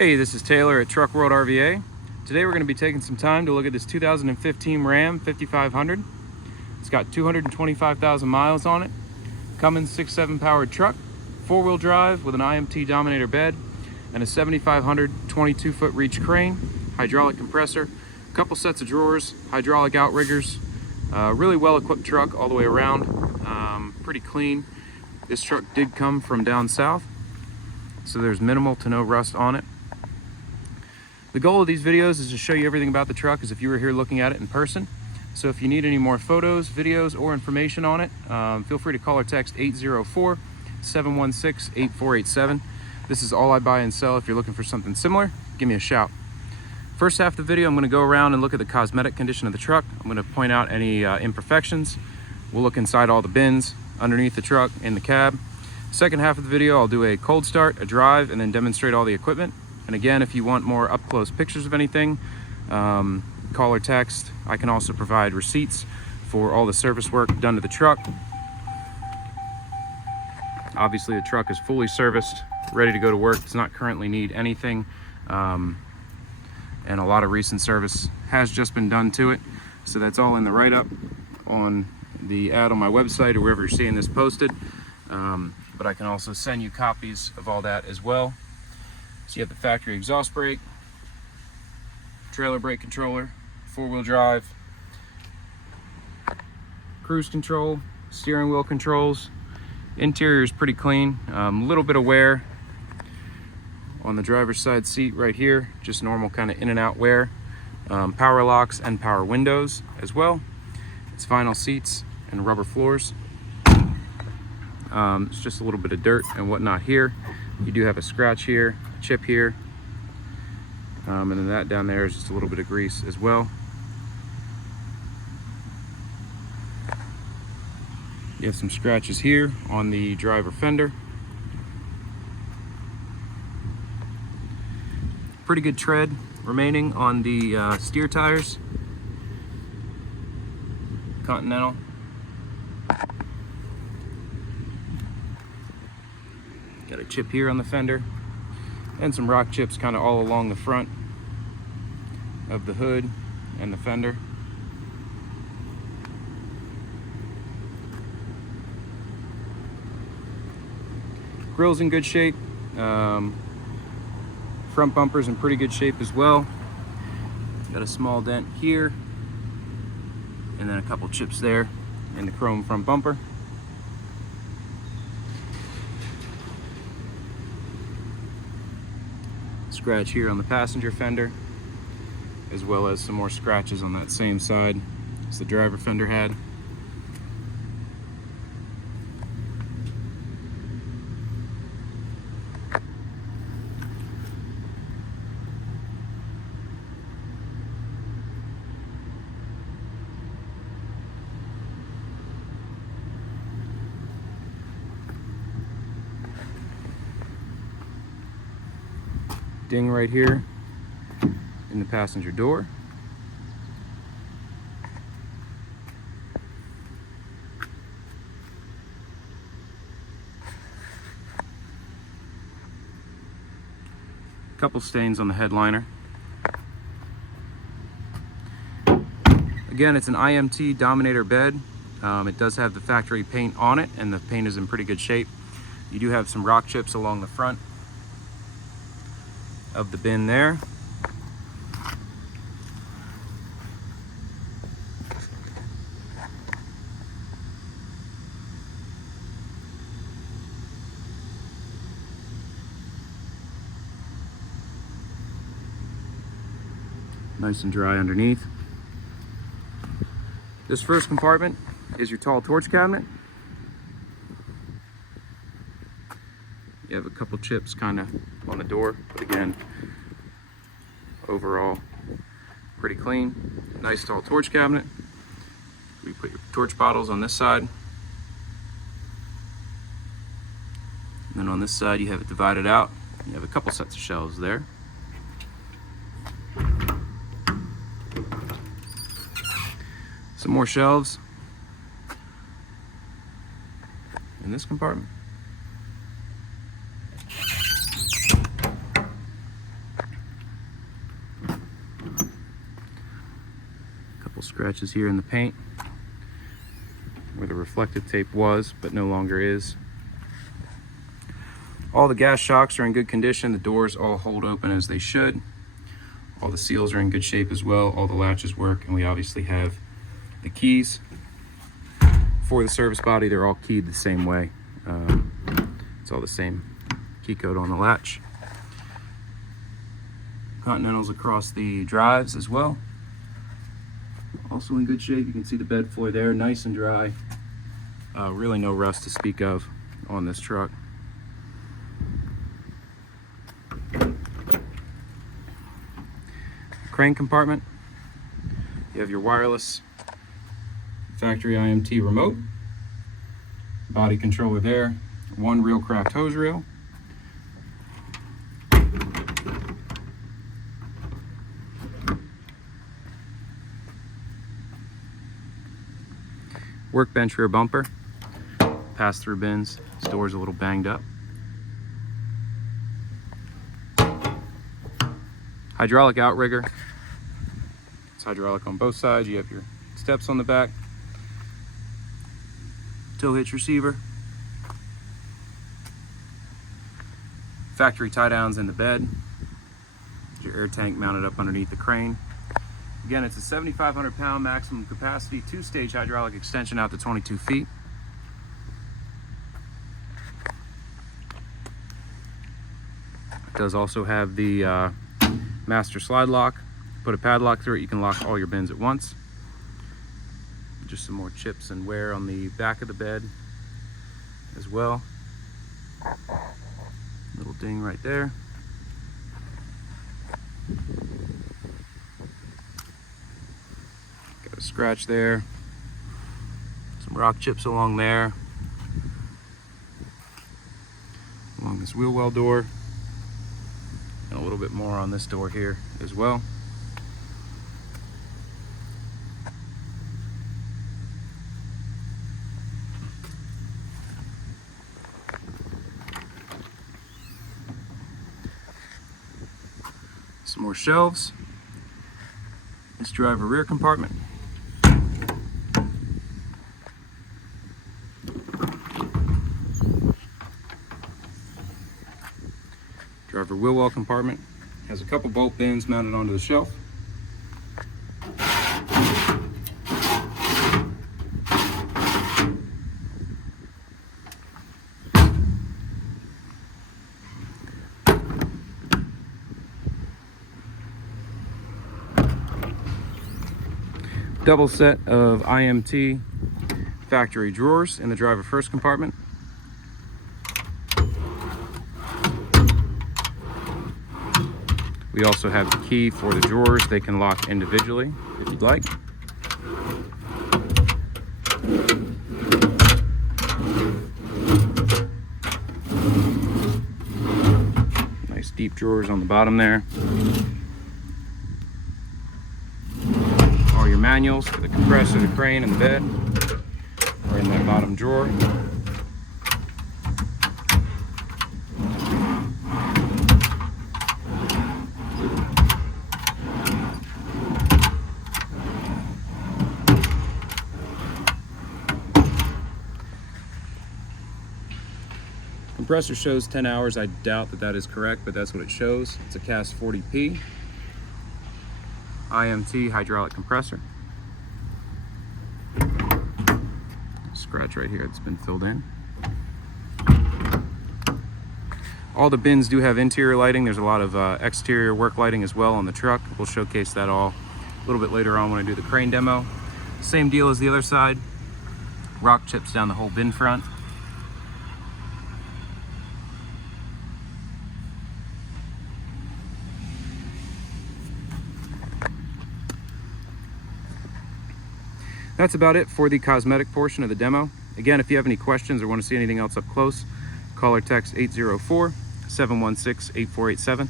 Hey, this is Taylor at Truck World RVA. Today we're going to be taking some time to look at this 2015 Ram 5500. It's got 225,000 miles on it. Cummins 6.7 powered truck, 4-wheel drive with an IMT Dominator bed and a 7500 22-foot reach crane, hydraulic compressor, a couple sets of drawers, hydraulic outriggers. Really well equipped truck all the way around, pretty clean. This truck did come from down south, so there's minimal to no rust on it. The goal of these videos is to show you everything about the truck as if you were here looking at it in person. So if you need any more photos, videos, or information on it, feel free to call or text 804-716-8487. This is all I buy and sell. If you're looking for something similar, give me a shout. First half of the video, I'm going to go around and look at the cosmetic condition of the truck. I'm going to point out any imperfections. We'll look inside all the bins, underneath the truck, in the cab. Second half of the video, I'll do a cold start, a drive, and then demonstrate all the equipment. And again, if you want more up-close pictures of anything, call or text. I can also provide receipts for all the service work done to the truck. Obviously, the truck is fully serviced, ready to go to work. Does not currently need anything. And a lot of recent service has just been done to it. So that's all in the write-up on the ad on my website or wherever you're seeing this posted. But I can also send you copies of all that as well. So you have the factory exhaust brake, trailer brake controller, 4-wheel drive, cruise control, steering wheel controls. Interior is pretty clean, a little bit of wear on the driver's side seat right here, just normal kind of in and out wear. Power locks and power windows as well. It's vinyl seats and rubber floors. It's just a little bit of dirt and whatnot here. You do have a scratch here, a chip here, and then that down there is just a little bit of grease as well. You have some scratches here on the driver fender. Pretty good tread remaining on the steer tires. Continental. Got a chip here on the fender and some rock chips kind of all along the front of the hood and the fender. Grill's in good shape. Front bumper's in pretty good shape as well. Got a small dent here and then a couple chips there in the chrome front bumper. Scratch here on the passenger fender, as well as some more scratches on that same side as the driver fender had. Ding right here in the passenger door. Couple stains on the headliner. Again, it's an IMT Dominator bed. It does have the factory paint on it, and the paint is in pretty good shape. You do have some rock chips along the front of the bin there. Nice and dry underneath. This first compartment is your tall torch cabinet. You have a couple chips kind of on the door, but again, overall, pretty clean. Nice tall torch cabinet. You put your torch bottles on this side. And then on this side, you have it divided out. You have a couple sets of shelves there. Some more shelves in this compartment. Couple scratches here in the paint where the reflective tape was, but no longer is. All the gas shocks are in good condition. The doors all hold open as they should. All the seals are in good shape as well. All the latches work, and we obviously have the keys for the service body. They're all keyed the same way. It's all the same key code on the latch. Continentals across the drives as well. Also in good shape. You can see the bed floor there, nice and dry. Really no rust to speak of on this truck. Crane compartment. You have your wireless factory IMT remote, body controller there, one Reelcraft hose reel, workbench rear bumper, pass-through bins. This door's a little banged up. Hydraulic outrigger. It's hydraulic on both sides. You have your steps on the back. Tow hitch receiver. Factory tie downs in the bed. Your air tank mounted up underneath the crane. Again, it's a 7,500 pound maximum capacity, 2-stage hydraulic extension out to 22 feet. It does also have the master slide lock. Put a padlock through it, you can lock all your bins at once. Just some more chips and wear on the back of the bed as well. Little ding right there. Got a scratch there. Some rock chips along there. Along this wheel well door. And a little bit more on this door here as well. Some more shelves. This driver rear compartment. Driver wheel well compartment. Has a couple bolt bins mounted onto the shelf. Double set of IMT factory drawers in the driver first compartment. We also have the key for the drawers. They can lock individually if you'd like. Nice deep drawers on the bottom there. All your manuals for the compressor, the crane, and the bed are in that bottom drawer. Compressor shows 10 hours. I doubt that that is correct, but that's what it shows. It's a CAS 40P IMT hydraulic compressor. Scratch right here that's been filled in. All the bins do have interior lighting. There's a lot of exterior work lighting as well on the truck. We'll showcase that all a little bit later on when I do the crane demo. Same deal as the other side. Rock chips down the whole bin front. That's about it for the cosmetic portion of the demo. Again, if you have any questions or want to see anything else up close, call or text 804-716-8487. I'm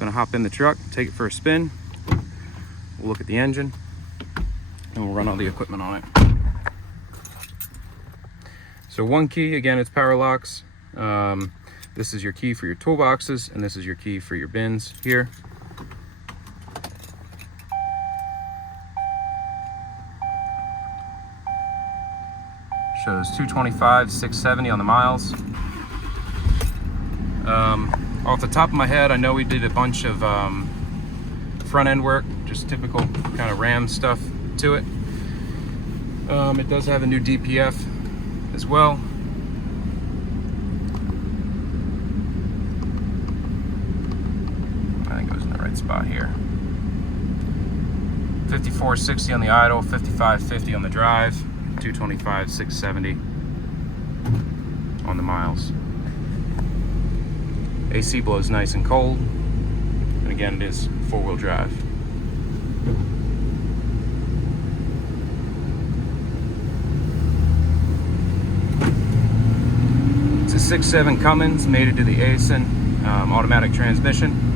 gonna hop in the truck, take it for a spin. We'll look at the engine and we'll run all the equipment on it. So one key, again, it's power locks. This is your key for your toolboxes, and this is your key for your bins here. Shows 225, 670 on the miles. Off the top of my head, I know we did a bunch of front end work, just typical kind of Ram stuff to it. It does have a new DPF as well. I think it was in the right spot here. 5460 on the idle, 5550 on the drive, 225, 670 on the miles. AC blows nice and cold, and again, it is four-wheel drive. It's a 6.7 Cummins, mated to the AISIN automatic transmission.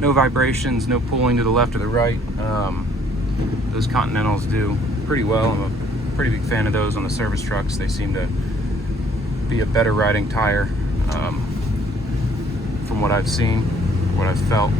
No vibrations, no pulling to the left or the right. Those Continentals do pretty well. I'm a pretty big fan of those on the service trucks. They seem to be a better riding tire from what I've seen, what I've felt.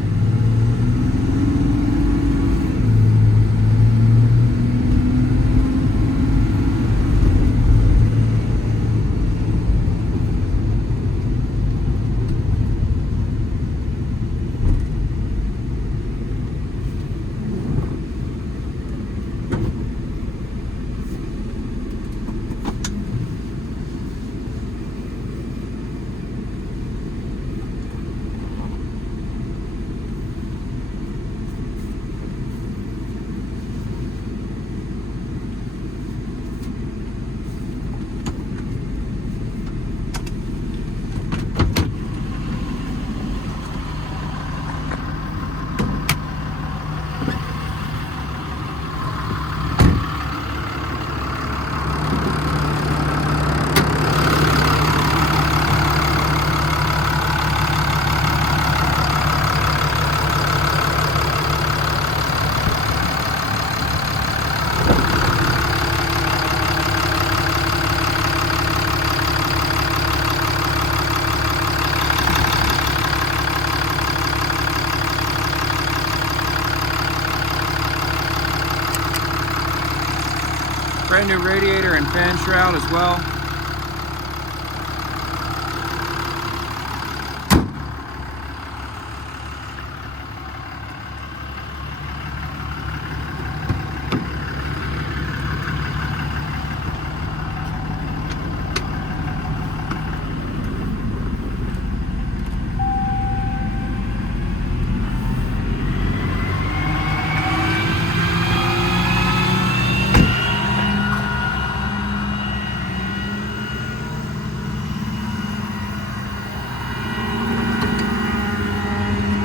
Brand new radiator and fan shroud as well.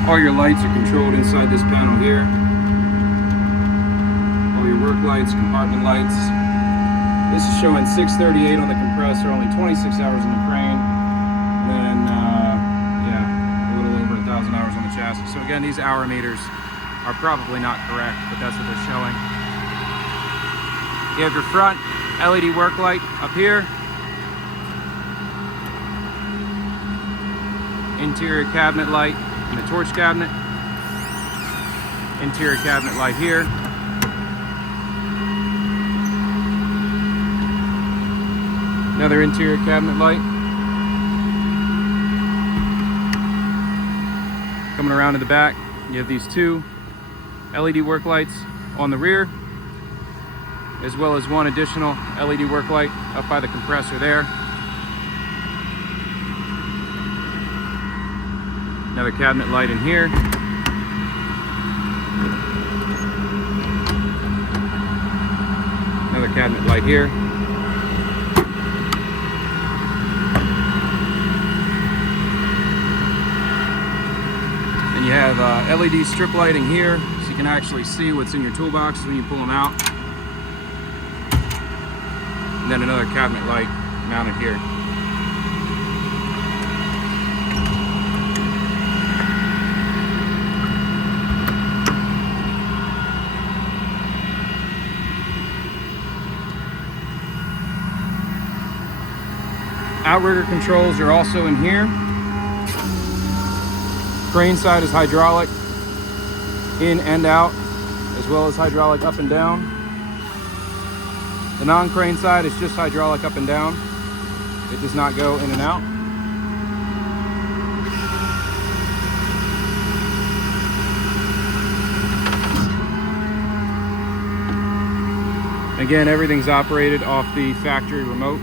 All your lights are controlled inside this panel here. All your work lights, compartment lights. This is showing 638 on the compressor, only 26 hours on the crane, and then yeah, a little over 1,000 hours on the chassis. So again, these hour meters are probably not correct, but that's what they're showing. You have your front LED work light up here. Interior cabinet light in the torch cabinet. Interior cabinet light here. Another interior cabinet light. Coming around to the back, you have these two LED work lights on the rear, as well as one additional LED work light up by the compressor there. Another cabinet light in here. Another cabinet light here. And you have LED strip lighting here, so you can actually see what's in your toolbox when you pull them out. And then another cabinet light mounted here. Outrigger controls are also in here. Crane side is hydraulic in and out, as well as hydraulic up and down. The non-crane side is just hydraulic up and down. It does not go in and out. Again, everything's operated off the factory remote.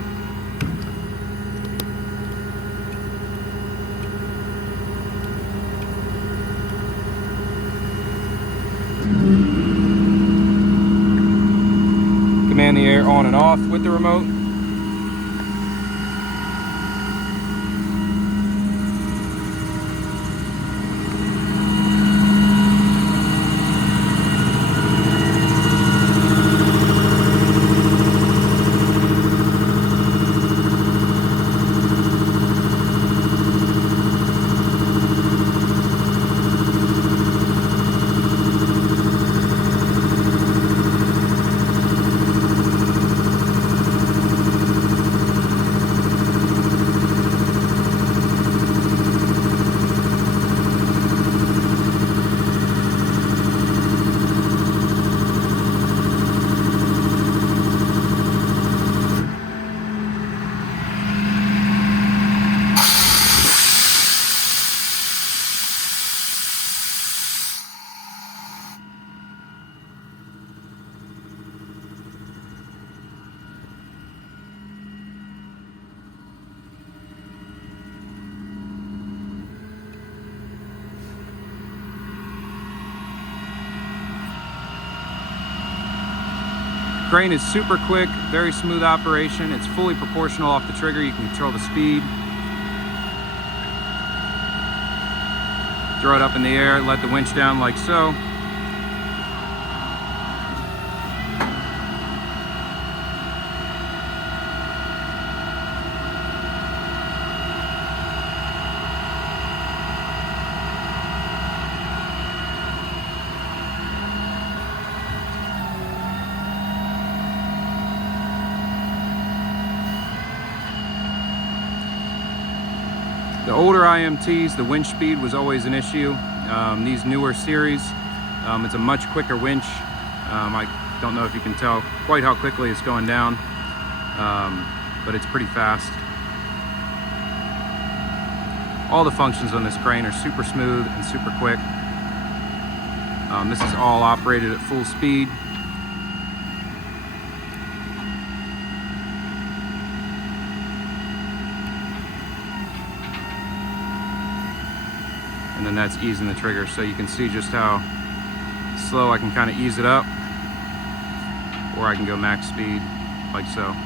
Command the air on and off with the remote. Crane is super quick, very smooth operation. It's fully proportional off the trigger. You can control the speed. Throw it up in the air, let the winch down like so. The older IMTs, the winch speed was always an issue. These newer series, it's a much quicker winch. I don't know if you can tell quite how quickly it's going down, but it's pretty fast. All the functions on this crane are super smooth and super quick. This is all operated at full speed. And then that's easing the trigger, so you can see just how slow I can kind of ease it up, or I can go max speed like so.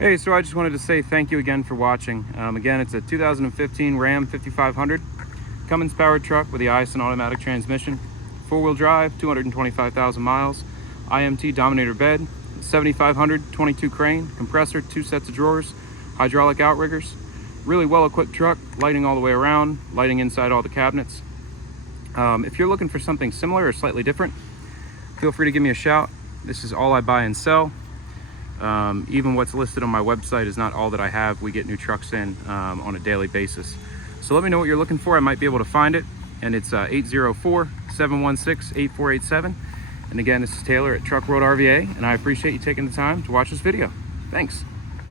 Hey, so I just wanted to say thank you again for watching. Again, it's a 2015 Ram 5500 Cummins powered truck with the AISIN automatic transmission, 4-wheel drive, 225,000 miles, IMT Dominator bed, 7500 22 crane, compressor, 2 sets of drawers, hydraulic outriggers. Really well equipped truck, lighting all the way around, lighting inside all the cabinets. If you're looking for something similar or slightly different, feel free to give me a shout. This is all I buy and sell. Even what's listed on my website is not all that I have. We get new trucks in on a daily basis. So let me know what you're looking for. I might be able to find it. And it's 804-716-8487. And again, this is Taylor at Truck World RVA, and I appreciate you taking the time to watch this video. Thanks.